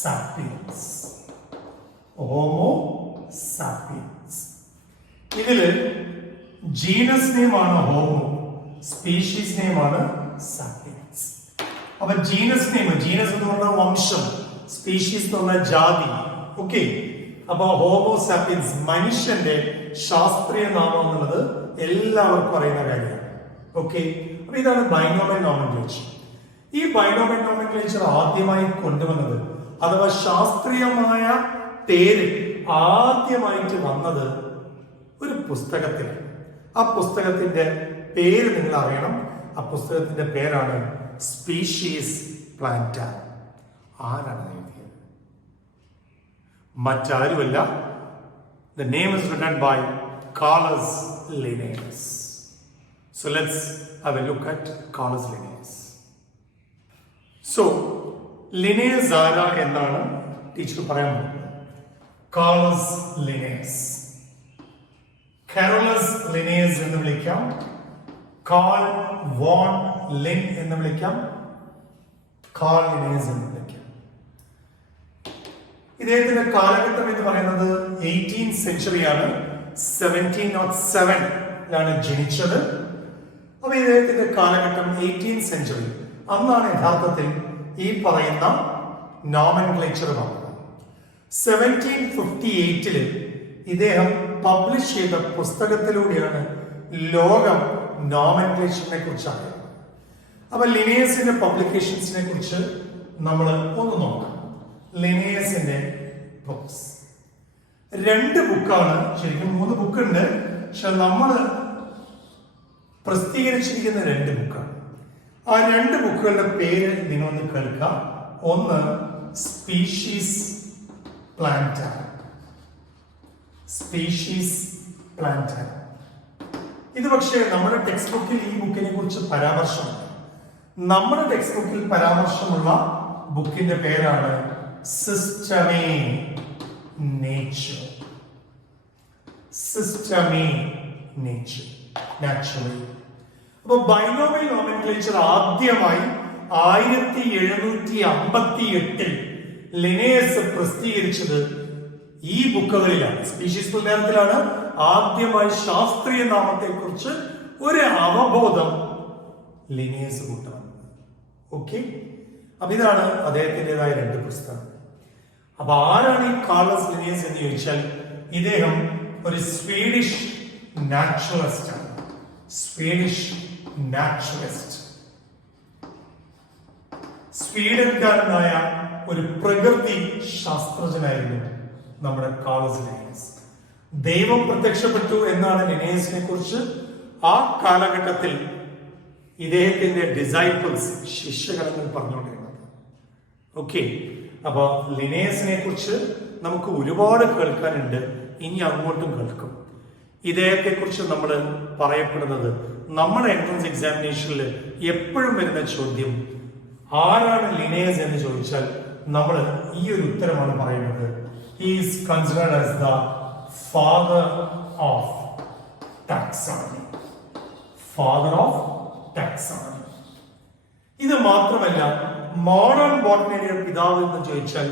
sapiens. Homo sapiens. ഇതില് ജീനസ് നെയിമാണ് ഹോമോ, സ്പീഷീസ് നെയിമാണ് സാപ്പിയൻസ്. അപ്പൊ ജീനസ് നെയിം, ജീനസ് എന്ന് പറഞ്ഞ വംശം, സ്പീഷീസ് എന്ന് പറഞ്ഞ ജാതി. ഓക്കെ, അപ്പൊ ഹോമോ സാപ്പിയൻസ് മനുഷ്യന്റെ ശാസ്ത്രീയ നാമം എന്നുള്ളത് എല്ലാവർക്കും അറിയുന്ന കാര്യമാണ്. ഓക്കെ, അപ്പൊ ഇതാണ് ബൈനോമിയൽ നോമൻക്ലേച്ചർ. ഈ ബൈനോമിയൽ നോമൻക്ലേച്ചർ ആദ്യമായി കൊണ്ടുവന്നത്, അഥവാ ശാസ്ത്രീയമായ പേര് ആദ്യമായിട്ട് വന്നത് ഒരു പുസ്തകത്തിലാണ്. ആ പുസ്തകത്തിന്റെ പേര് നിങ്ങൾ അറിയണം. ആ പുസ്തകത്തിന്റെ പേരാണ് സ്പീഷീസ് പ്ലാന്റ. ആരാണ് എഴുതിയത്? മറ്റാരുമല്ല. The name is written by Carolus Linnaeus. So let's have a look at Carolus Linnaeus. So Linnaeus ആരാ എന്നാണ് ടീച്ചർ പറയാൻ പോകുന്നത്. Carlos Linnaeus. കാരോളസ് ലിനേസ് എന്ന് വിളിക്കാം, കാൾ വോൺ ലിൻ എന്ന് വിളിക്കാം, കാൾ ലിനേസ് എന്ന് വിളിക്കാം. ഇദ്ദേഹത്തിന്റെ കാലഘട്ടം എന്ന് പറയുന്നത് 18th സെഞ്ചുറിയാണ്. 1707 ജനിച്ചത്. അപ്പൊ ഇദ്ദേഹത്തിന്റെ കാലഘട്ടം 18th സെഞ്ചുറി. അന്നാണ് യഥാർത്ഥത്തിൽ ഈ പറയുന്ന നോമൻക്ലേച്ചർ വന്നത്. 1758 ഇദ്ദേഹം പബ്ലിഷ് ചെയ്ത പുസ്തകത്തിലൂടെയാണ് ലോകം നോമൻക്ലേച്ചറിനെ കുറിച്ച് അറിയുന്നത്. അപ്പൊ ലിനേസിന്റെ പബ്ലിക്കേഷൻസിനെ കുറിച്ച് നമ്മൾ ഒന്ന് നോക്കാം. ലിനേസിന്റെ ബുക്സ് 2 ബുക്കാണ്, ശരിക്കും 3 ബുക്കുണ്ട്, പക്ഷെ നമ്മൾ പ്രസിദ്ധീകരിച്ചിരിക്കുന്ന 2 ബുക്കാണ്. ആ 2 ബുക്കുകളുടെ പേര് നിങ്ങളൊന്ന് കേൾക്കാം. ഒന്ന് സ്പീഷീസ് പ്ലാന്റ. സ്പീഷീസ് പ്ലാന്റ ഇത് പക്ഷേ നമ്മുടെ ടെക്സ്റ്റ് ബുക്കിൽ ഈ ബുക്കിനെ കുറിച്ച് പരാമർശമുണ്ട്. നമ്മുടെ ടെക്സ്റ്റ് ബുക്കിൽ പരാമർശമുള്ള ബുക്കിന്റെ പേരാണ് Systema Naturae. Systema Naturae, natural. അപ്പൊ ബൈനോമിയൽ നോമെൻക്ലേച്ചർ ആദ്യമായി 1758 ലിനേസ് പ്രസിദ്ധീകരിച്ചത് ഈ ബുക്കുകളിലാണ്. സ്പീഷീസ് പ്ലാന്റിലാണ് ആദ്യമായി ശാസ്ത്രീയ നാമത്തെ കുറിച്ച് ഒരു അവബോധം ലിനേസ് കൊണ്ടുവന്നത്. ഓക്കെ, അപ്പൊ ഇതാണ് അദ്ദേഹത്തിൻ്റെതായ 2 പുസ്തകം. അപ്പൊ ആരാണ് ഈ കാർലസ് ലിനേസ് എന്ന് ചോദിച്ചാൽ, ഇദ്ദേഹം ഒരു സ്വീഡിഷ് നാച്ചുറലിസ്റ്റ് ആണ്. സ്വീഡിഷ് നാച്ചുറലിസ്റ്റ്, സ്വീഡൻകാരനായ ഒരു പ്രകൃതി ശാസ്ത്രജ്ഞനായിരുന്നു നമ്മുടെ കാർലസ് ലിനേസ്. ദൈവം പ്രത്യക്ഷപ്പെട്ടു എന്നാണ് ലിനേസിനെ കുറിച്ച് ആ കാലഘട്ടത്തിൽ ഇദ്ദേഹത്തിന്റെ ഡിസൈപ്പിൾസ്, ശിഷ്യഗണങ്ങൾ പറഞ്ഞുകൊണ്ടിരുന്നത്. ഓക്കെ, അപ്പൊ ലിനേസിനെ കുറിച്ച് നമുക്ക് ഒരുപാട് കേൾക്കാനുണ്ട്, ഇനി അങ്ങോട്ടും കേൾക്കും. ഇദ്ദേഹത്തെ കുറിച്ച് നമ്മൾ പറയപ്പെടുന്നത് നമ്മുടെ എൻട്രൻസ് എക്സാമിനേഷനിൽ എപ്പോഴും വരുന്ന ചോദ്യം ആരാണ് ലിനേസ് എന്ന് ചോദിച്ചാൽ നമ്മൾ ഈ ഒരു ഉത്തരമാണ് പറയുന്നത്. He is considered as the father of taxonomy. Father of taxonomy. ഇത് മാത്രമല്ല, മോഡേൺ ബോട്ടണിയുടെ പിതാവ് എന്ന് ചോദിച്ചാൽ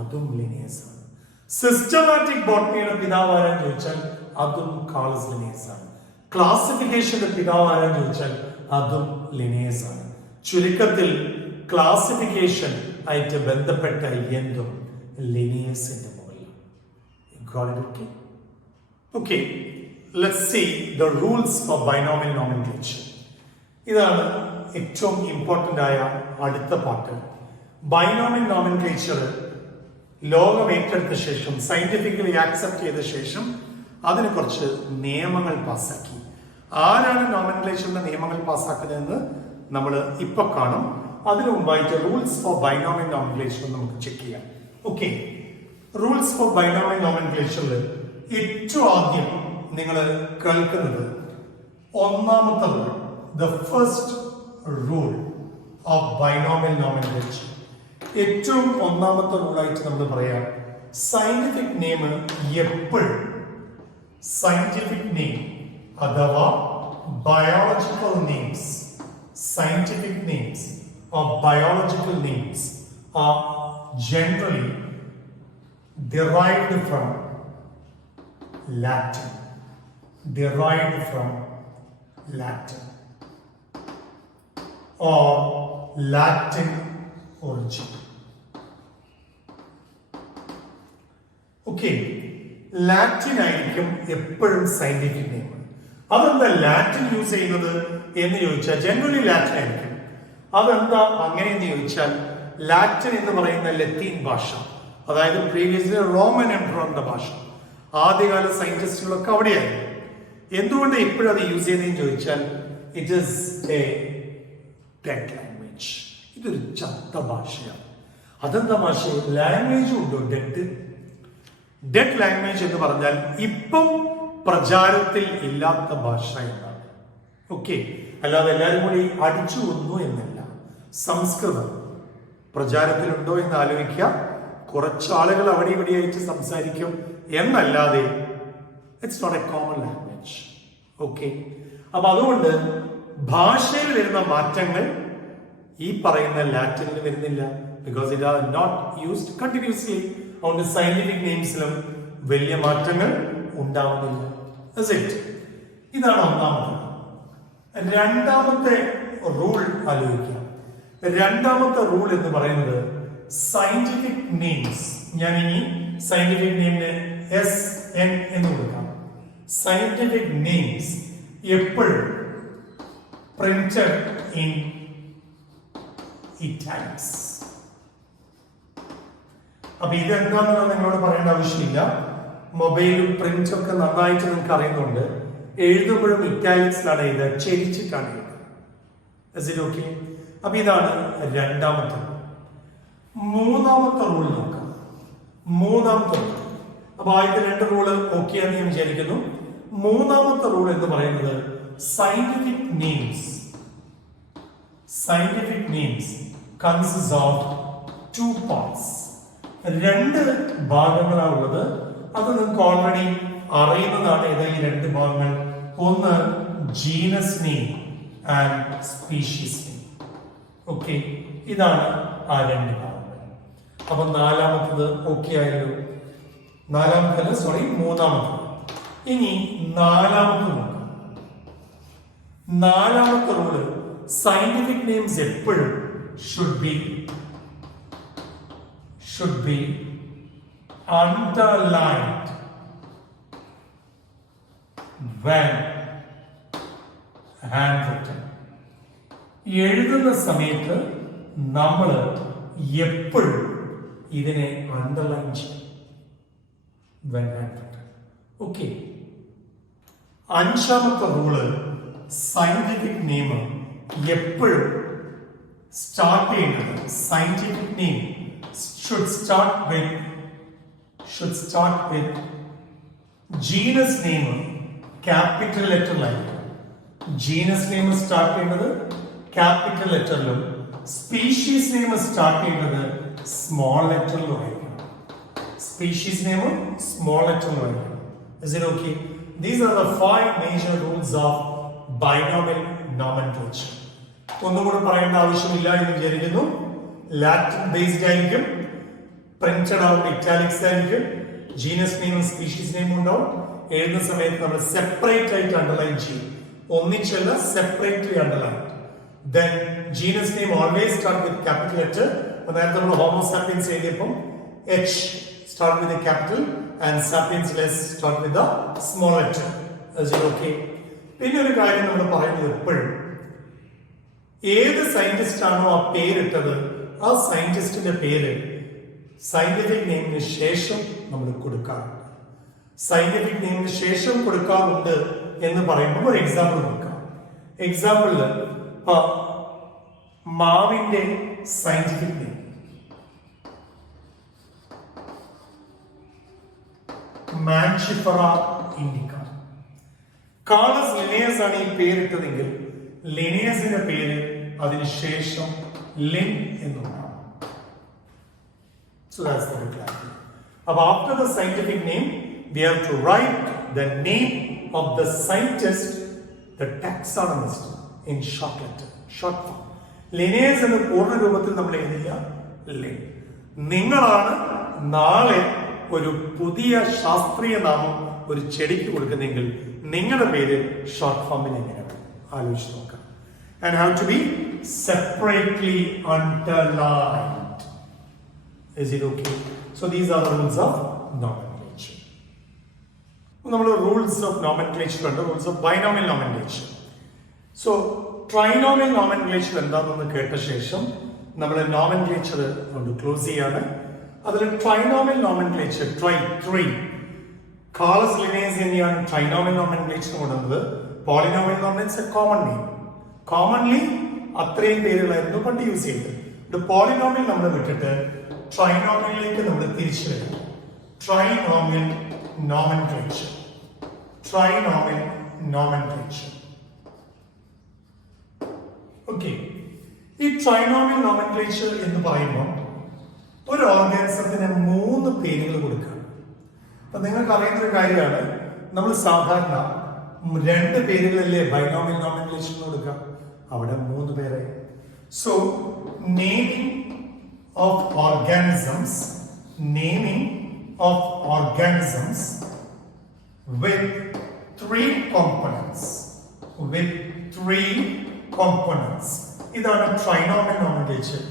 അതും ലിനേസ് ആണ്. സിസ്റ്റമാറ്റിക് ബോട്ടണിയുടെ പിതാവ് ആരാന്ന് ചോദിച്ചാൽ അതും കാർലസ് ലിനേസ് ആണ്. ക്ലാസിഫിക്കേഷന്റെ പിതാവ് ആരാന്ന് ചോദിച്ചാൽ അതും ലിനേസ് ആണ്. ചുരുക്കത്തിൽ ക്ലാസിഫിക്കേഷൻ ആയിട്ട് ബന്ധപ്പെട്ട എന്തും ലിനേസിന്റെ മുകളിലാണ്. Okay, let's see the rules for binomial nomenclature. ഇതാണ് ഏറ്റവും ഇമ്പോർട്ടന്റ് ആയ അടുത്ത പാർട്ട്. ബൈനോമിയൽ നോമെൻക്ലേച്ചർ ലോകം ഏറ്റെടുത്ത ശേഷം, സയന്റിഫിക്കലി ആക്സെപ്റ്റ് ചെയ്ത ശേഷം അതിന് കുറച്ച് നിയമങ്ങൾ പാസ്സാക്കി. ആരാണ് നോമെൻക്ലേച്ചറിന്റെ നിയമങ്ങൾ പാസ്സാക്കുന്നതെന്ന് നമ്മൾ ഇപ്പൊ കാണും. അതിനു മുമ്പായിട്ട് റൂൾസ് ഫോർ ബൈനോമിയൽ നോമെൻക്ലേച്ചർ നമുക്ക് ചെക്ക് ചെയ്യാം. ഓക്കെ, റൂൾസ് ഫോർ ബൈനോമിയൽ നോമെൻക്ലേച്ചറിൽ ഏറ്റവും ആദ്യം നിങ്ങൾ കേൾക്കുന്നത് ഒന്നാമത്തെ rule, the first rule of binomial nomenclature. ഏറ്റവും ഒന്നാമത്തെ റൂളായിട്ട് നമ്മൾ പറയാം, സയന്റിഫിക് നെയിം എപ്പോഴും സയന്റിഫിക് നെയിം അഥവാ biological names, scientific names or biological names are generally derived from Latin. Derived from Latin or Latin origin. Okay, Latin ആയിരിക്കും എപ്പോഴും scientific name. അതെന്താ Latin use ചെയ്യുന്നത് എന്ന് ചോദിച്ചാൽ ജനറലി ലാറ്റിൻ ആയിരിക്കും. അതെന്താ അങ്ങനെയെന്ന് ചോദിച്ചാൽ, ലാറ്റിൻ എന്ന് പറയുന്ന ലത്തീൻ ഭാഷ, അതായത് പ്രീവിയസ്ലി റോമൻ എംപററിന്റെ ഭാഷ, ആദ്യകാല സയന്റിസ്റ്റുകളൊക്കെ അവിടെയായിരുന്നു. എന്തുകൊണ്ട് ഇപ്പോഴും അത് യൂസ് ചെയ്യുന്നതെന്ന് ചോദിച്ചാൽ, it is A dead language. ഇതൊരു ചത്ത ഭാഷയാണ്. അതെന്താ ഭാഷ? ലാംഗ്വേജ് ഉണ്ടോ? ഡെഡ് ലാംഗ്വേജ് എന്ന് പറഞ്ഞാൽ ഇപ്പം പ്രചാരത്തിൽ ഇല്ലാത്ത ഭാഷ എന്നാണ്. ഓക്കെ, അല്ലാതെ എല്ലാവരും കൂടി അടിച്ചു കൊന്നു എന്നല്ല. സംസ്കൃതം പ്രചാരത്തിലുണ്ടോ എന്ന് ആലോചിക്കുക. കുറച്ച് ആളുകൾ അവിടെ ഇവിടെയായിട്ട് സംസാരിക്കും എന്നല്ലാതെ it's not a common language. Okay, അപ്പൊ അതുകൊണ്ട് ഭാഷയിൽ വരുന്ന മാറ്റങ്ങൾ ഈ പറയുന്ന ലാറ്റിനിൽ വരുന്നില്ല. Because it are not used continuously. അതുകൊണ്ട് സയന്റിഫിക് നെയിംസിലും വലിയ മാറ്റങ്ങൾ ഉണ്ടാവുന്നില്ല. ഇതാണ് ഒന്നാമത്തെ. രണ്ടാമത്തെ റൂൾ ആലോചിക്കാം. രണ്ടാമത്തെ റൂൾ എന്ന് പറയുന്നത് സയന്റിഫിക് നെയിംസ്. ഞാൻ ഇനി സയന്റിഫിക് നെയിമിന് SN എന്ന് കൊടുക്കാം. സയന്റിഫിക് നെയിംസ് എപ്പോഴും പ്രിന്റഡ് ഇൻ ഇറ്റാലിക്സ്. അപ്പൊ ഇതെന്താണെന്ന് നിങ്ങളോട് പറയേണ്ട ആവശ്യമില്ല. മൊബൈലും പ്രിന്റും ഒക്കെ നന്നായിട്ട് നിങ്ങൾക്ക് അറിയുന്നുണ്ട്. എഴുതുമ്പോഴും ഇറ്റാലിക്സിലാണ് എഴുതുക, ചെരിച്ചിട്ടാണ് എഴുതുക. ഓക്കെ, അപ്പൊ ഇതാണ് രണ്ടാമത്തെ. മൂന്നാമത്തെ റൂൾ നോക്കാം. മൂന്നാമത്തെ റൂൾ, അപ്പൊ ആദ്യത്തെ രണ്ട് റൂള് ഓക്കെയാന്ന് ഞാൻ വിചാരിക്കുന്നു. മൂന്നാമത്തെ റൂൾ എന്ന് പറയുന്നത് scientific names. Scientific names consist of 2 parts. 2 ഭാഗങ്ങളാണുള്ളത്. അത് നിങ്ങൾക്ക് ഓൾറെഡി അറിയുന്നതാണ്. ഏതാ ഈ 2 ഭാഗങ്ങൾ? ഒന്ന് genus name and species name. Okay, ഇതാണ് ആ 2 ഭാഗങ്ങൾ. അപ്പൊ നാലാമത്തത് ഓക്കെ ആയല്ലോ. മൂന്നാമത്തത്. ഇനി നാലാമത്തെ നോക്കാം. നാലാമത്തെ റൂള് സയന്റിഫിക് നെയിംസ് എപ്പോഴും should be underlined when handwritten. എഴുതുന്ന സമയത്ത് നമ്മൾ എപ്പോഴും ഇതിനെ അണ്ടർലൈൻ ചെയ്യും. when handwritten. ഓക്കെ, അഞ്ചാമത്തെ റൂള് സയന്റിഫിക് നെയിം എപ്പോഴും സ്റ്റാർട്ട് ചെയ്യുന്നത്, scientific name should start with genus name capital ലെറ്ററിലായിരിക്കും. ജീനസ് നെയിം സ്റ്റാർട്ട് ചെയ്യുന്നത് ക്യാപിറ്റൽ ലെറ്ററിലും സ്പീഷീസ് നെയിം സ്റ്റാർട്ട് ചെയ്യുന്നത് സ്മോൾ ലെറ്ററിലും ആയിരിക്കും. സ്പീഷീസ് നെയിം സ്മോൾ ലെറ്ററിലും ആയിരിക്കും. Is it okay? These are the 5 major rules of binomial nomenclature. ഒന്നുകൂടെ പറയേണ്ട ആവശ്യമില്ല എന്ന് വിചാരിക്കുന്നു. ലാറ്റിൻ ബേസ്ഡ് ആയിരിക്കും, പ്രിന്റഡ് ആവും ഇറ്റാലിക്സ് ആയിരിക്കും, ജീനസ് നെയിമും സ്പീഷീസ് നെയിമും ഉണ്ടാവും. എഴുതുന്ന സമയത്ത് നമ്മൾ സെപ്പറേറ്റ് ആയിട്ട് അണ്ടർലൈൻ ചെയ്യും, ഒന്നിച്ചല്ല separately underline. Then genus name always start with capital letter. നേരത്തെ നമ്മൾ ഹോമോസാപ്പിയൻസ് എഴുതിയപ്പോൾ H start with the capital and sapiens less start with the small letter. Is it okay? പിന്നെ ഒരു കാര്യം നമ്മൾ പറയുന്നത് എപ്പോഴും ഏത് സയന്റിസ്റ്റ് ആണോ ആ പേരിട്ടത് ആ സയന്റിസ്റ്റിന്റെ പേര് സയന്റിഫിക് നെയിമിന് ശേഷം നമ്മൾ കൊടുക്കാറുണ്ട്. സയന്റിഫിക് നെയിമിന് ശേഷം കൊടുക്കാറുണ്ട് എന്ന് പറയുമ്പോൾ ഒരു എക്സാമ്പിൾ നോക്കാം. എക്സാമ്പിളില് മാവിന്റെ scientific name Mangifera indica. Carolus Linnaeus ആണ് ഈ പേരിട്ടതെങ്കിൽ ലിനേയസിന്റെ പേര് അതിനുശേഷം ലിൻ എന്നുണ്ടാവും. So that's the clarity. After the scientific name, we have to write the name of the scientist, the taxonomist, in short letter, short form. Linnaeus എന്ന പൂർണ്ണ രൂപത്തിൽ നമ്മൾ എഴുതില്ല, ലിൻ. നിങ്ങളാണ് നാളെ ഒരു പുതിയ ശാസ്ത്രീയ നാമം ഒരു ചെടിക്ക് കൊടുക്കുന്നെങ്കിൽ നിങ്ങളുടെ പേര് ഷോർട്ട് ഫോമിൽ എങ്ങനെയാണ് ആലോചിച്ച് നോക്കാം. And have to be separately underlined. Is it okay? So these are the rules of nomenclature. നമ്മൾ റൂൾസ് ഓഫ് നോമൻക്ലേച്ചർ ഉണ്ട്, rules of binomial nomenclature. So trinomial nomenclature എന്താണെന്ന് കേട്ട ശേഷം നമ്മൾ നോമൻക്ലേച്ചർ കൊണ്ട് ക്ലോസ് ചെയ്യാണ്. അതിൽ trinomial nomenclature three Carlos Linnaeus തന്നെയാണ് ട്രൈനോമിയൽ നോമൻക്ലേച്ചർ കൊണ്ടുവന്നത്. പോളിനോമിയൽ നോമൻസ് കോമൺ നെയിം, കോമൺലി അത്രയും പേരുകളായിരുന്നു പണ്ട് യൂസ് ചെയ്തത്. പോളിനോമിയൽ നമ്മൾ വിട്ടിട്ട് ട്രൈനോമിയലിലേക്ക് നമ്മൾ തിരിച്ചു വരും. Trinomial nomenclature, trinomial nomenclature. Okay, ഈ ട്രൈനോമിയൽ നോമൻക്ലേച്ചർ എന്ന് പറയുമ്പോൾ ഒരു ഓർഗാനിസത്തിന് 3 പേരുകൾ കൊടുക്കുക. അപ്പൊ നിങ്ങൾക്ക് അറിയുന്ന ഒരു കാര്യമാണ്, നമ്മൾ സാധാരണ 2 പേരുകളല്ലേ ബൈനോമിയൽ നോമെൻക്ലേച്ചർ കൊടുക്കുക, അവിടെ 3 പേരായി. So naming of organisms with 3 components. ഇതാണ് ട്രൈനോമിയൽ നോമെൻക്ലേച്ചർ.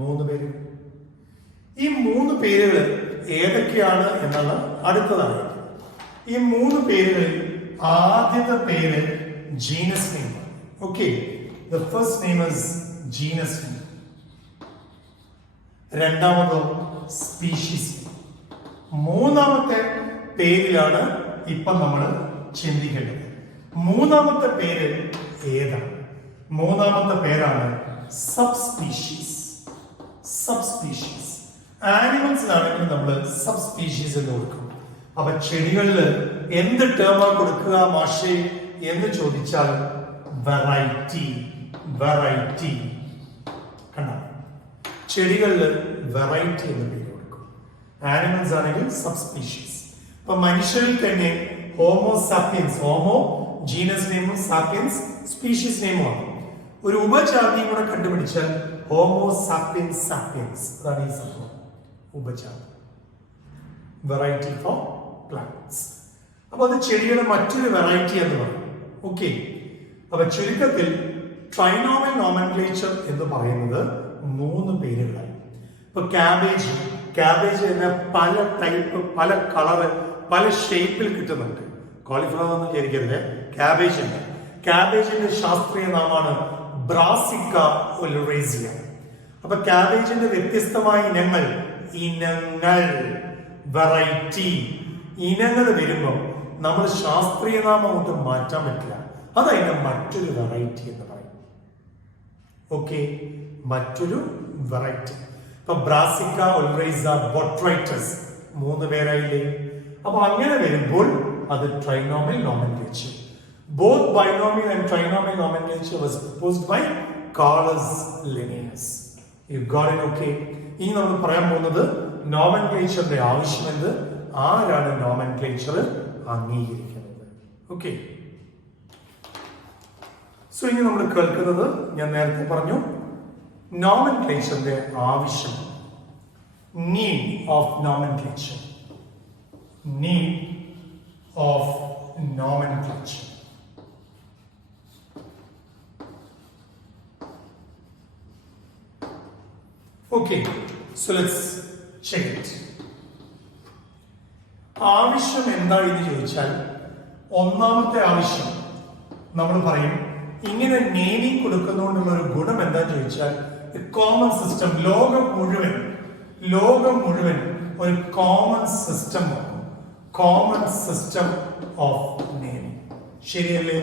3 പേര്. ഈ 3 പേരുകൾ ഏതൊക്കെയാണ് എന്നുള്ള അടുത്തതാണ്. ഈ 3 പേരുകളിൽ ആദ്യത്തെ പേര് genus name. Okay, the first name is genus name. രണ്ടാമതോ സ്പീഷീസ്. മൂന്നാമത്തെ പേരിലാണ് ഇപ്പൊ നമ്മൾ ചിന്തിക്കേണ്ടത്. മൂന്നാമത്തെ പേര് ഏതാണ്? മൂന്നാമത്തെ പേരാണ് സബ് സ്പീഷീസ്. ആനിമൽസിലാണെങ്കിൽ നമ്മൾ സബ് സ്പീഷീസ് എന്ന് കൊടുക്കും. അപ്പൊ ചെടികളിൽ എന്ത് ടേമാ കൊടുക്കുക മാഷേ എന്ന് ചോദിച്ചാൽ വെറൈറ്റി. കണ്ട, ചെടികളിൽ വെറൈറ്റി എന്ന് പേര് കൊടുക്കും. ആനിമൽസ് ആണെങ്കിൽ സബ് സ്പീഷീസ്. ഇപ്പൊ മനുഷ്യരിൽ തന്നെ ഹോമോസാപ്പിയൻസ്, ഹോമോ ജീനസ് നെയിമും സാപ്പിയൻസ് സ്പീഷീസ് നെയിമുമാണ്. ഒരു ഉപജാതിയും കൂടെ കണ്ടുപിടിച്ചാൽ ഹോമോസാപ്പിയൻസ് സാപ്പിയൻസ്. അതാണ് ഈ സംഭവം, ഉപജാതി. Variety four plants. അപ്പൊ അത് ചെടിയുടെ മറ്റൊരു വെറൈറ്റി എന്ന് പറയും. ഓക്കെ, അപ്പൊ ചുരുക്കത്തിൽ ട്രൈനോമിയൽ നോമെൻക്ലേച്ചർ എന്ന് പറയുന്നത് 3 പേരുകളായി. ഇപ്പൊ ക്യാബേജ് തന്നെ പല ടൈപ്പ്, പല കളറ്, പല ഷേപ്പിൽ കിട്ടുന്നുണ്ട്. കോളിഫ്ലവർ ഒന്നും വിചാരിക്കരുത്, ക്യാബേജിന്റെ ശാസ്ത്രീയ നാമാണ് ബ്രാസിക്ക ഒലിറേസിയ. അപ്പൊ ക്യാബേജിന്റെ വ്യത്യസ്തമായ ഇനങ്ങൾ വെറൈറ്റി ഇനങ്ങൾ വരുമ്പോൾ നമ്മൾ ശാസ്ത്രീയ നാമം കൊണ്ട് മാറ്റാൻ പറ്റില്ല. അതതിന്റെ മറ്റൊരു വെറൈറ്റി എന്ന് പറയും. ഓക്കെ, മറ്റൊരു വെറൈറ്റി. ഇപ്പൊ ബ്രാസിക്ക ഒലിറേസ ബൊട്രൈറ്റസ് 3 പേരായില്ലേ? അപ്പൊ അങ്ങനെ വരുമ്പോൾ അത് trinomial nomenclature. Both binomial and trinomial nomenclature was proposed by Carolus Linnaeus. You got it, okay? ഇനി നമ്മൾ പറയാൻ പോകുന്നത് നോമെൻക്ലേച്ചറിന്റെ ആവശ്യമെന്ത്, ആരാണ് നോമെൻക്ലേച്ചർ അംഗീകരിക്കുന്നത്. ഓക്കെ, സോ ഇനി നമ്മൾ കേൾക്കുന്നത്, ഞാൻ നേരത്തെ പറഞ്ഞു, നോമെൻക്ലേച്ചറിന്റെ ആവശ്യം. Need of nomenclature. Okay, so let's check it. ആവശ്യം എന്താണെന്ന് ചോദിച്ചാൽ, ഒന്നാമത്തെ ആവശ്യം നമ്മൾ പറയും, ഇങ്ങനെ നെയിമിംഗ് കൊടുക്കുന്നതുകൊണ്ടുള്ള ഒരു ഗുണം എന്താണെന്ന് ചോദിച്ചാൽ, കോമൺ സിസ്റ്റം. ലോകം മുഴുവൻ ഒരു കോമൺ സിസ്റ്റം ഓഫ് നെയിമിംഗ്. ശരിയല്ലേ?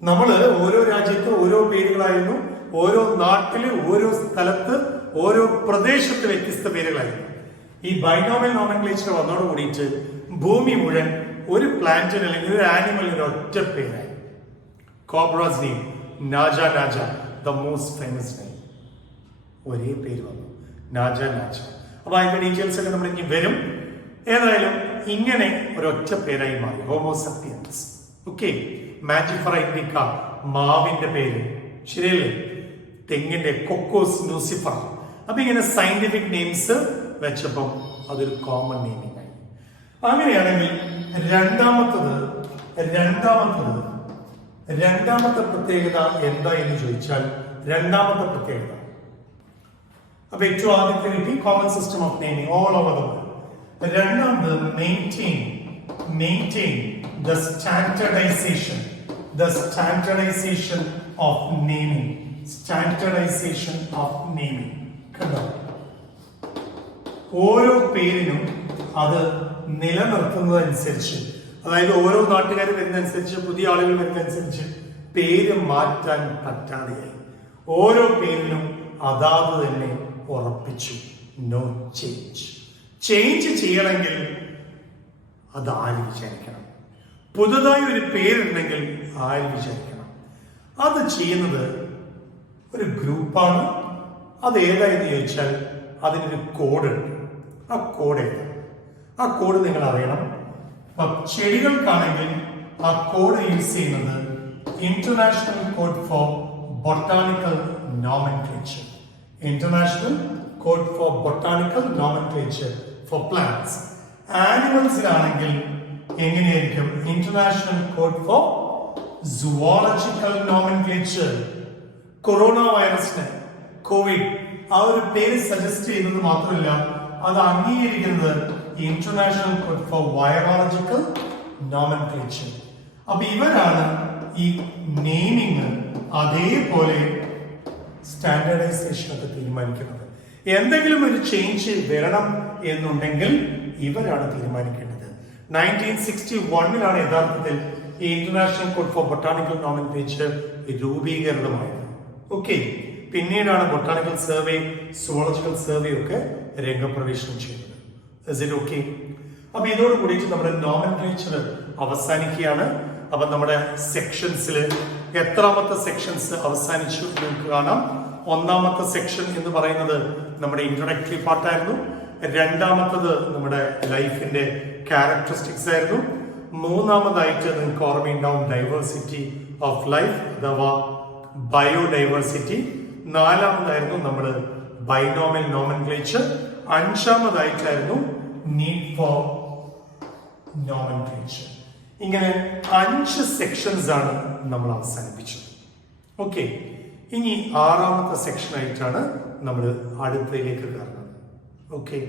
നമ്മള് ഓരോ രാജ്യത്ത് ഓരോ പേരുകളായിരുന്നു, ഓരോ നാട്ടില്, ഓരോ സ്ഥലത്ത്, ഓരോ പ്രദേശത്ത് വ്യത്യസ്ത പേരുകളായിരുന്നു. ഈ ബൈനോമിയൽ നോമെൻക്ലേച്ചർ വന്നതോട് കൂടിയിട്ട് ഭൂമി മുഴുവൻ ഒരു പ്ലാന്റിന് അല്ലെങ്കിൽ ഒരു ആനിമലിന് ഒറ്റ പേരായി. Cobras name Naja, the most famous name. ഒരേ പേര് വന്നു, നാജ. അപ്പൊ അതിന്റെ ഡീറ്റെയിൽസ് ഒക്കെ നമ്മൾ ഇനി വരും. ഏതായാലും ഇങ്ങനെ ഒരൊറ്റ പേരായി മാറി ഹോമോസപ്പിയൻസ്. ഓക്കെ, മാജിഫറ ഇൻഡിക്ക മാവിന്റെ പേര്, ശരിയല്ലേ? തെങ്ങിന്റെ കൊക്കോസ് ന്യൂസിഫർ. അപ്പൊ ഇങ്ങനെ സയന്റിഫിക് നെയിംസ് വെച്ചപ്പം അതൊരു കോമൺ നെയിമിംഗ് ആയി. അങ്ങനെയാണെങ്കിൽ രണ്ടാമത്തെ പ്രത്യേകത എന്താ എന്ന് ചോദിച്ചാൽ, രണ്ടാമത്തെ പ്രത്യേകത, അപ്പൊ ഏറ്റവും ആദ്യത്തെ കിട്ടി common system of naming all over the world. രണ്ടാമത് maintain the standardization of naming. കണ്ടോ, ഓരോ പേരിനും അത് നിലനിർത്തുന്നതനുസരിച്ച്, അതായത് ഓരോ നാട്ടുകാർ വരുന്നതനുസരിച്ച്, പുതിയ ആളുകൾ വരുന്നതനുസരിച്ച് പേര് മാറ്റാൻ പറ്റാതെയായി. ഓരോ പേരിനും അതാത് തന്നെ ഉറപ്പിച്ചു. നോ ചേഞ്ച് ചെയ്യണമെങ്കിൽ അത് ആര് വിചാരിക്കണം? പുതുതായി ഒരു പേരുണ്ടെങ്കിൽ ആര് വിചാരിക്കണം? അത് ചെയ്യുന്നത് ഒരു ഗ്രൂപ്പാണ്. അത് ഏതായെന്ന് ചോദിച്ചാൽ അതിനൊരു കോഡ് ഉണ്ട്. ആ കോഡ് ഏതാണ്? ആ കോഡ് നിങ്ങൾ അറിയണം. ചെടികൾക്കാണെങ്കിൽ ആ കോഡ് യൂസ് ചെയ്യുന്നത് international code for botanical nomenclature. International code for botanical nomenclature for plants. ആനിമൽസിലാണെങ്കിൽ എങ്ങനെയായിരിക്കും? International code for zoological nomenclature. Corona വൈറസിന് കോവിഡ് ആ ഒരു പേര് സജസ്റ്റ് ചെയ്യുന്നത് മാത്രമല്ല, അത് അംഗീകരിക്കുന്നത് international code for virological nomenclature. അപ്പൊ ഇവരാണ് ഈ നെയിമിങ് അതേപോലെ സ്റ്റാൻഡേർഡൈസേഷൻ ഒക്കെ തീരുമാനിക്കുന്നത്. എന്തെങ്കിലും ഒരു ചേഞ്ച് വരണം എന്നുണ്ടെങ്കിൽ ഇവരാണ് തീരുമാനിക്കേണ്ടത്. 1961 യഥാർത്ഥത്തിൽ ഈ international code for botanical nomenclature രൂപീകൃതമായത്. ഓക്കെ, പിന്നീടാണ് ബൊട്ടാണിക്കൽ സർവേ, സുവോളജിക്കൽ സർവേ ഒക്കെ രംഗപ്രവേശനം ചെയ്യുന്നത്. ഓക്കെ, അപ്പൊ ഇതോട് കൂടിയിട്ട് നമ്മുടെ നോമൻക്ലേച്ചർ അവസാനിക്കുകയാണ്. അപ്പൊ നമ്മുടെ സെക്ഷൻസിൽ എത്രാമത്തെ സെക്ഷൻസ് അവസാനിച്ചു നമുക്ക് കാണാം. ഒന്നാമത്തെ സെക്ഷൻ എന്ന് പറയുന്നത് നമ്മുടെ ഇൻട്രൊഡക്ടറി പാർട്ടായിരുന്നു. രണ്ടാമത്തത് നമ്മുടെ ലൈഫിന്റെ ക്യാരക്ടറിസ്റ്റിക്സ് ആയിരുന്നു. മൂന്നാമതായിട്ട് നിങ്ങൾക്ക് ഓർമ്മയുണ്ടാവും ഡൈവേഴ്സിറ്റി ഓഫ് ലൈഫ് അഥവാ ബയോഡൈവേഴ്സിറ്റി. നാലാമതായിരുന്നു നമ്മൾ ബൈനോമിയൽ നോമൻക്ലേച്ചർ. അഞ്ചാമതായിട്ടായിരുന്നു നീഡ് ഫോർ നോമൻക്ലേച്ചർ. ഇങ്ങനെ 5 സെക്ഷൻസ് ആണ് നമ്മൾ അവസാനിപ്പിച്ചത്. ഓക്കെ, ഇനി 6ാമത്തെ സെക്ഷൻ ആയിട്ടാണ് നമ്മൾ അടുത്തതിലേക്ക് കയറുന്നത്. ഓക്കെ.